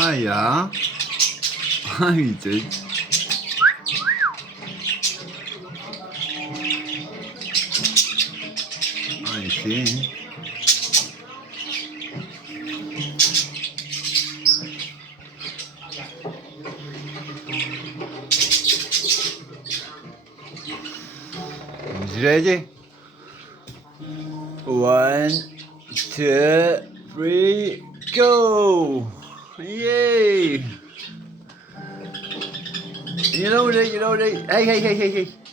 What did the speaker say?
아야. 아 이제. 아이씨. 움직여야지. 1, 2, 3, go! Yay! You know, hey.